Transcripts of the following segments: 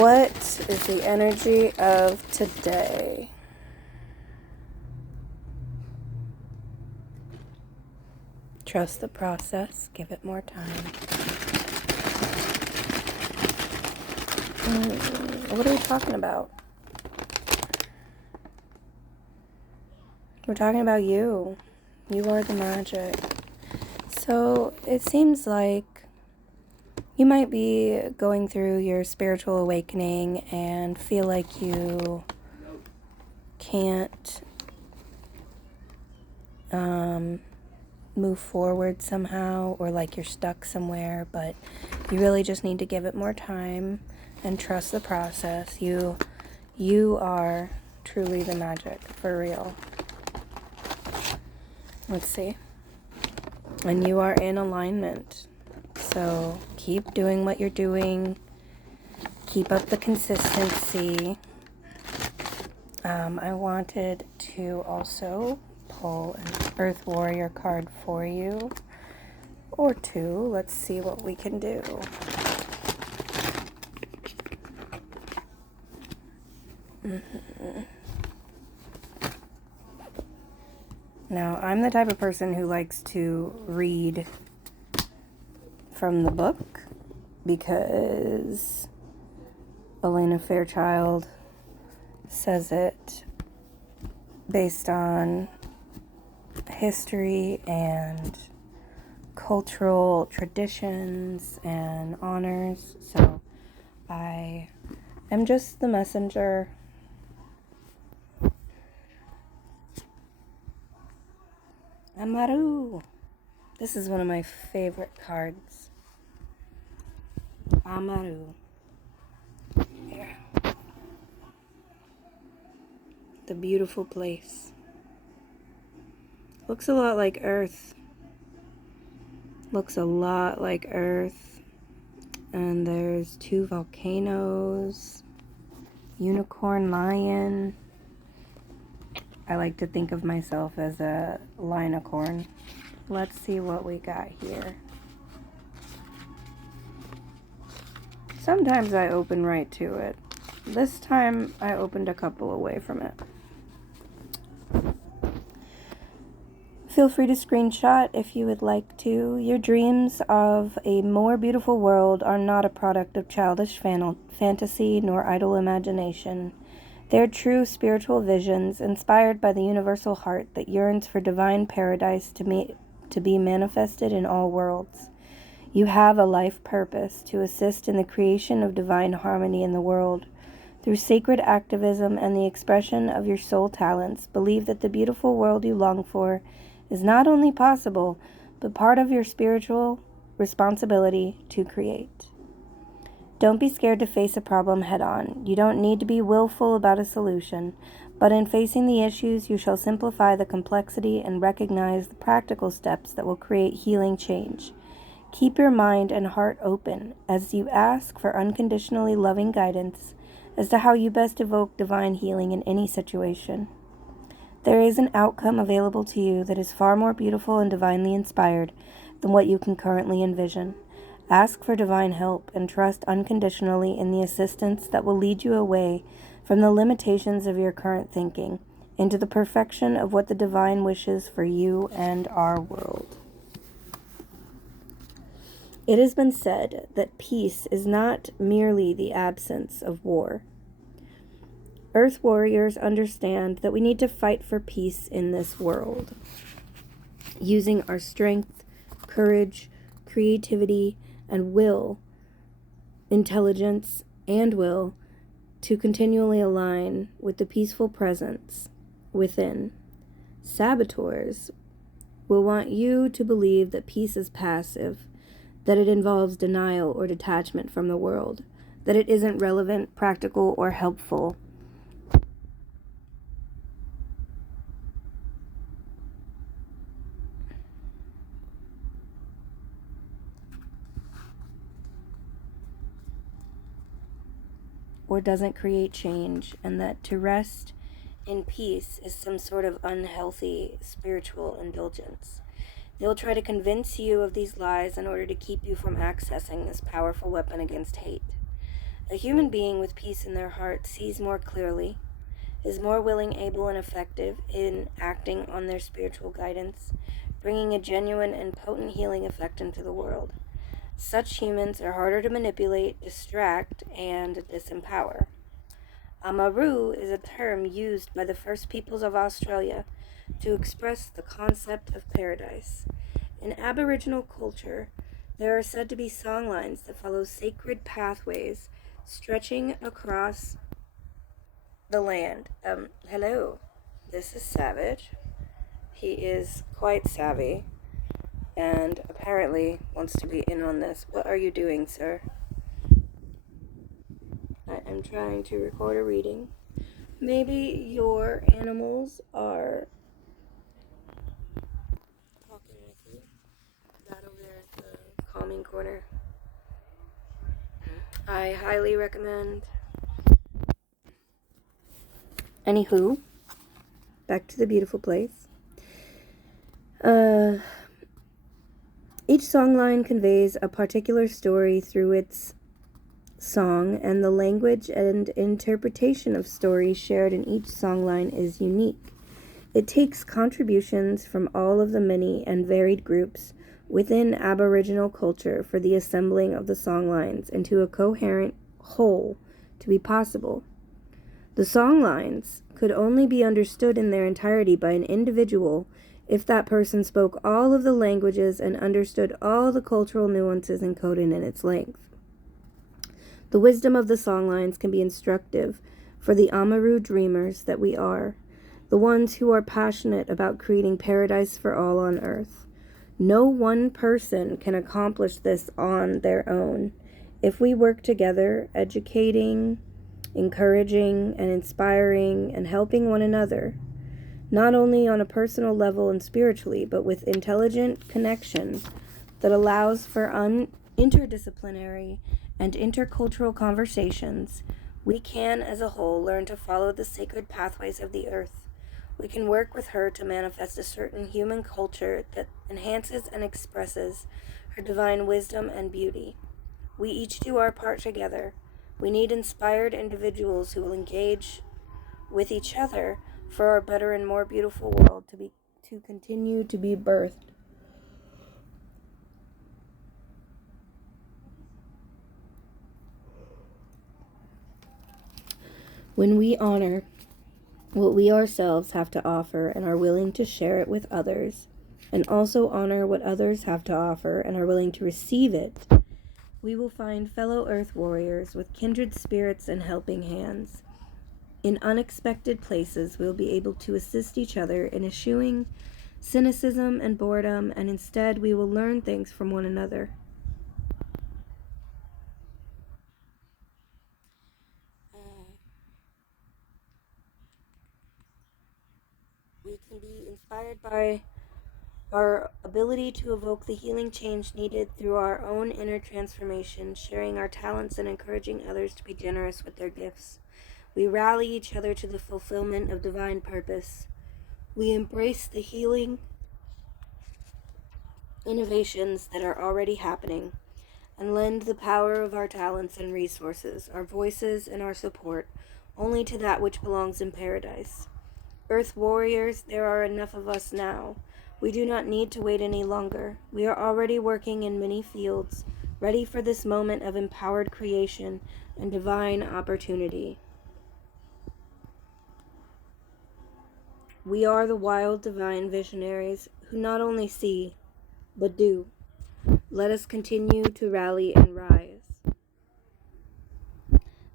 What is the energy of today? Trust the process. Give it more time. What are we talking about? We're talking about you. You are the magic. So it seems like you might be going through your spiritual awakening and feel like you can't move forward somehow, or like you're stuck somewhere, but you really just need to give it more time and trust the process. You are truly the magic, for real. Let's see. And you are in alignment. So keep doing what you're doing. Keep up the consistency. I wanted to also pull an Earth Warrior card for you. Or two. Let's see what we can do. Now, I'm the type of person who likes to read from the book because Elena Fairchild says it based on history and cultural traditions and honors. So I am just the messenger. Amaru. This is one of my favorite cards. Amaru. Here. The beautiful place. Looks a lot like Earth. Looks a lot like Earth. And there's two volcanoes. Unicorn lion. I like to think of myself as a linocorn. Let's see what we got here. Sometimes I open right to it. This time I opened a couple away from it. Feel free to screenshot if you would like to. Your dreams of a more beautiful world are not a product of childish fantasy nor idle imagination. They're true spiritual visions inspired by the universal heart that yearns for divine paradise to be manifested in all worlds. You have a life purpose to assist in the creation of divine harmony in the world. Through sacred activism and the expression of your soul talents, believe that the beautiful world you long for is not only possible, but part of your spiritual responsibility to create. Don't be scared to face a problem head on. You don't need to be willful about a solution, but in facing the issues, you shall simplify the complexity and recognize the practical steps that will create healing change. Keep your mind and heart open as you ask for unconditionally loving guidance as to how you best evoke divine healing in any situation. There is an outcome available to you that is far more beautiful and divinely inspired than what you can currently envision. Ask for divine help and trust unconditionally in the assistance that will lead you away from the limitations of your current thinking into the perfection of what the divine wishes for you and our world. It has been said that peace is not merely the absence of war. Earth warriors understand that we need to fight for peace in this world, using our strength, courage, creativity, and intelligence and will, to continually align with the peaceful presence within. Saboteurs will want you to believe that peace is passive, that it involves denial or detachment from the world, that it isn't relevant, practical, or helpful. Or doesn't create change, and that to rest in peace is some sort of unhealthy spiritual indulgence. They'll try to convince you of these lies in order to keep you from accessing this powerful weapon against hate. A human being with peace in their heart sees more clearly, is more willing, able, and effective in acting on their spiritual guidance, bringing a genuine and potent healing effect into the world. Such humans are harder to manipulate, distract, and disempower. Amaru is a term used by the first peoples of Australia to express the concept of paradise. In Aboriginal culture, there are said to be songlines that follow sacred pathways stretching across the land. Hello, this is Savage. He is quite savvy and apparently wants to be in on this. What are you doing, sir? I am trying to record a reading. Maybe your animals are talking with you. That over there at the calming corner. I highly recommend. Anywho, back to the beautiful place. Each songline conveys a particular story through its song, and the language and interpretation of stories shared in each songline is unique. It takes contributions from all of the many and varied groups within Aboriginal culture for the assembling of the songlines into a coherent whole to be possible. The songlines could only be understood in their entirety by an individual if that person spoke all of the languages and understood all the cultural nuances encoded in its length. The wisdom of the songlines can be instructive for the Amaru dreamers that we are, the ones who are passionate about creating paradise for all on earth. No one person can accomplish this on their own. If we work together, educating, encouraging, and inspiring, and helping one another, not only on a personal level and spiritually, but with intelligent connection that allows for interdisciplinary and intercultural conversations, we can, as a whole, learn to follow the sacred pathways of the earth. We can work with her to manifest a certain human culture that enhances and expresses her divine wisdom and beauty. We each do our part together. We need inspired individuals who will engage with each other for our better and more beautiful world to continue to be birthed. When we honor what we ourselves have to offer and are willing to share it with others, and also honor what others have to offer and are willing to receive it, we will find fellow earth warriors with kindred spirits and helping hands. In unexpected places, we'll be able to assist each other in eschewing cynicism and boredom, and instead we will learn things from one another. We can be inspired by our ability to evoke the healing change needed through our own inner transformation, sharing our talents and encouraging others to be generous with their gifts. We rally each other to the fulfillment of divine purpose. We embrace the healing innovations that are already happening and lend the power of our talents and resources, our voices and our support, only to that which belongs in paradise. Earth warriors, there are enough of us now. We do not need to wait any longer. We are already working in many fields, ready for this moment of empowered creation and divine opportunity. We are the wild divine visionaries who not only see, but do. Let us continue to rally and rise.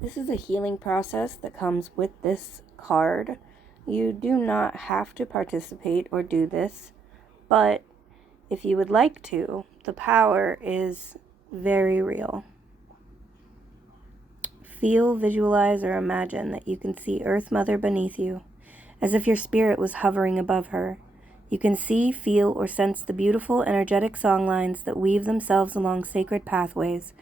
This is a healing process that comes with this card. You do not have to participate or do this, but if you would like to, the power is very real. Feel, visualize, or imagine that you can see Earth Mother beneath you, as if your spirit was hovering above her. You can see, feel, or sense the beautiful, energetic songlines that weave themselves along sacred pathways,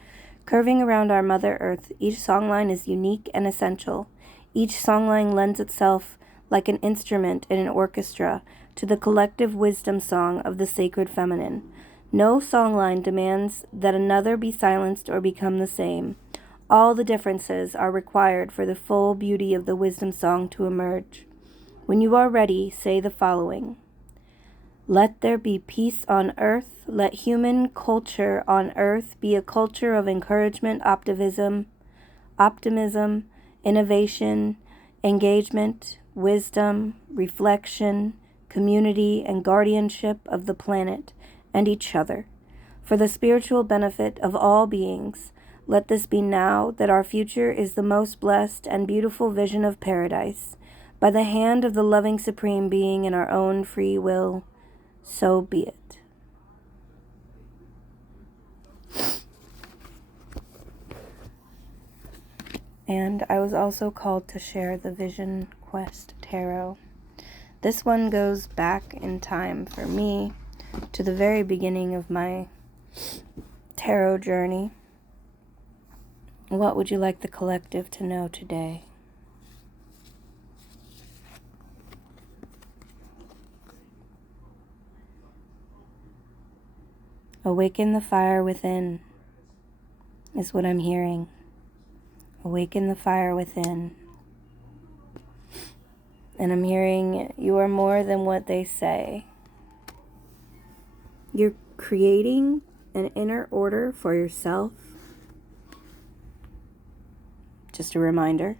curving around our Mother Earth. Each songline is unique and essential. Each songline lends itself like an instrument in an orchestra to the collective wisdom song of the sacred feminine. No songline demands that another be silenced or become the same. All the differences are required for the full beauty of the wisdom song to emerge. When you are ready, say the following. Let there be peace on earth. Let human culture on earth be a culture of encouragement, optimism, innovation, engagement, wisdom, reflection, community, and guardianship of the planet and each other. For the spiritual benefit of all beings, let this be now that our future is the most blessed and beautiful vision of paradise. By the hand of the loving Supreme Being in our own free will, so be it. And I was also called to share the Vision Quest Tarot. This one goes back in time for me to the very beginning of my tarot journey. What would you like the collective to know today? Awaken the fire within is what I'm hearing. Awaken the fire within. And I'm hearing you are more than what they say. You're creating an inner order for yourself. Just a reminder.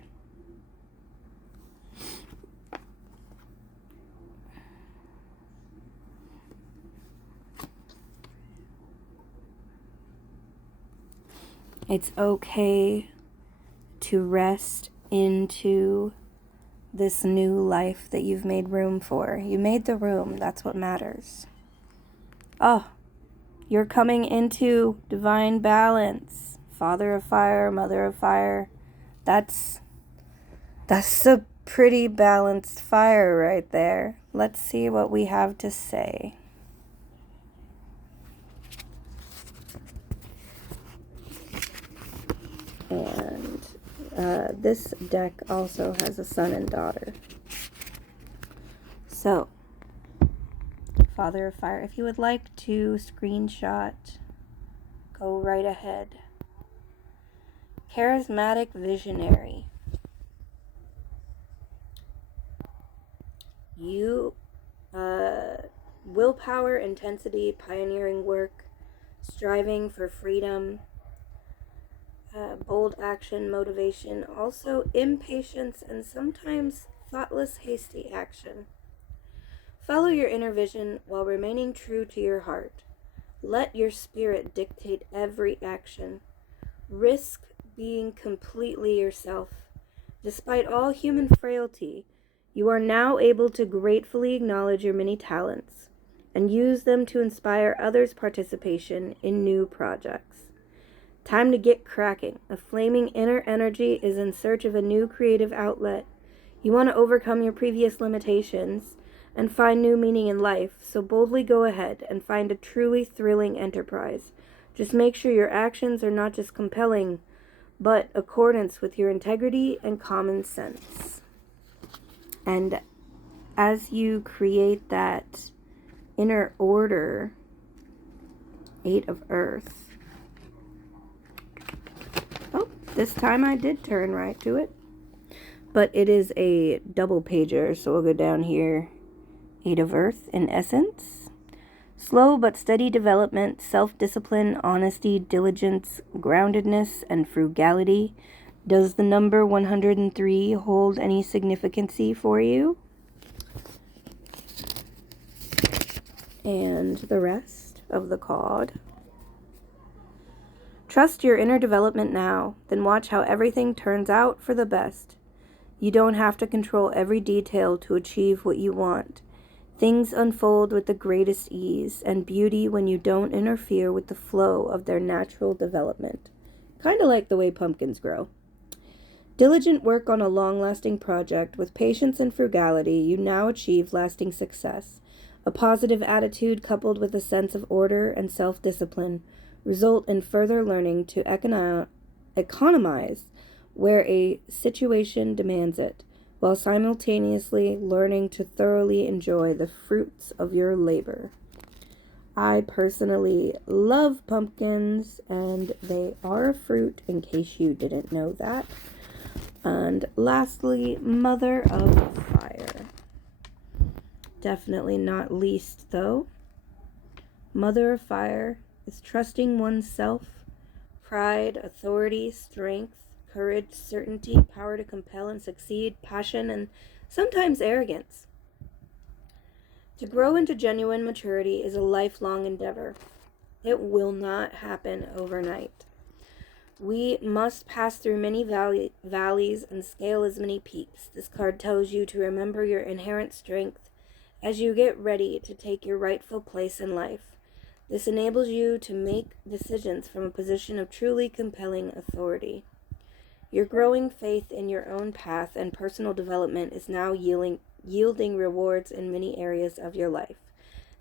It's okay to rest into this new life that you've made room for. You made the room. That's what matters. Oh, you're coming into divine balance. Father of fire, mother of fire. That's a pretty balanced fire right there. Let's see what we have to say. And this deck also has a son and daughter. So, Father of Fire, if you would like to screenshot, go right ahead. Charismatic visionary. You, willpower, intensity, pioneering work, striving for freedom, bold action, motivation, also impatience, and sometimes thoughtless, hasty action. Follow your inner vision while remaining true to your heart. Let your spirit dictate every action. Risk being completely yourself. Despite all human frailty, you are now able to gratefully acknowledge your many talents and use them to inspire others' participation in new projects. Time to get cracking. A flaming inner energy is in search of a new creative outlet. You want to overcome your previous limitations and find new meaning in life, so boldly go ahead and find a truly thrilling enterprise. Just make sure your actions are not just compelling, but accordance with your integrity and common sense. And as you create that inner order, 8 of Earth. Oh, this time I did turn right to it. But it is a double pager, so we'll go down here. 8 of Earth, in essence. Slow but steady development, self-discipline, honesty, diligence, groundedness, and frugality. Does the number 103 hold any significancy for you? And the rest of the card. Trust your inner development now, then watch how everything turns out for the best. You don't have to control every detail to achieve what you want. Things unfold with the greatest ease and beauty when you don't interfere with the flow of their natural development. Kind of like the way pumpkins grow. Diligent work on a long-lasting project with patience and frugality, you now achieve lasting success. A positive attitude coupled with a sense of order and self-discipline result in further learning to economize where a situation demands it, while simultaneously learning to thoroughly enjoy the fruits of your labor. I personally love pumpkins, and they are a fruit, in case you didn't know that. And lastly, Mother of Fire. Definitely not least, though. Mother of Fire is trusting oneself, pride, authority, strength, courage, certainty, power to compel and succeed, passion, and sometimes arrogance. To grow into genuine maturity is a lifelong endeavor. It will not happen overnight. We must pass through many valleys and scale as many peaks. This card tells you to remember your inherent strength as you get ready to take your rightful place in life. This enables you to make decisions from a position of truly compelling authority. Your growing faith in your own path and personal development is now yielding rewards in many areas of your life.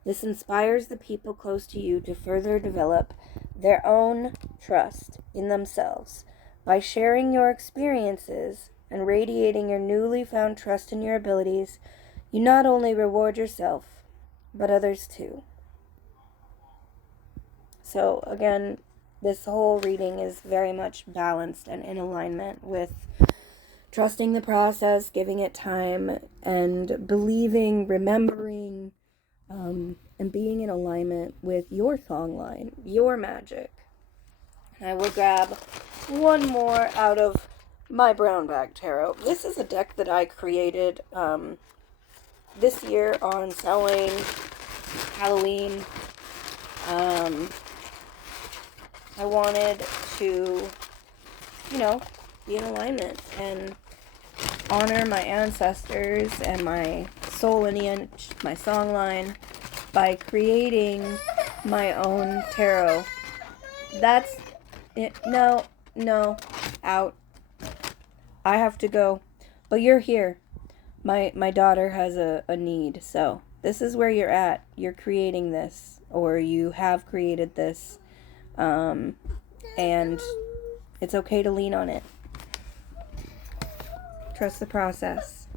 This inspires the people close to you to further develop their own trust in themselves. By sharing your experiences and radiating your newly found trust in your abilities, you not only reward yourself, but others too. So again, this whole reading is very much balanced and in alignment with trusting the process, giving it time, and believing, remembering, and being in alignment with your songline, your magic. I will grab one more out of my brown bag tarot. This is a deck that I created this year on Samhain, Halloween. I wanted to, be in alignment and honor my ancestors and my soul lineage, my songline, by creating my own tarot. That's it. No, out. I have to go. But you're here. My daughter has a need, so this is where you're at. You're creating this, or you have created this. And it's okay to lean on it. Trust the process.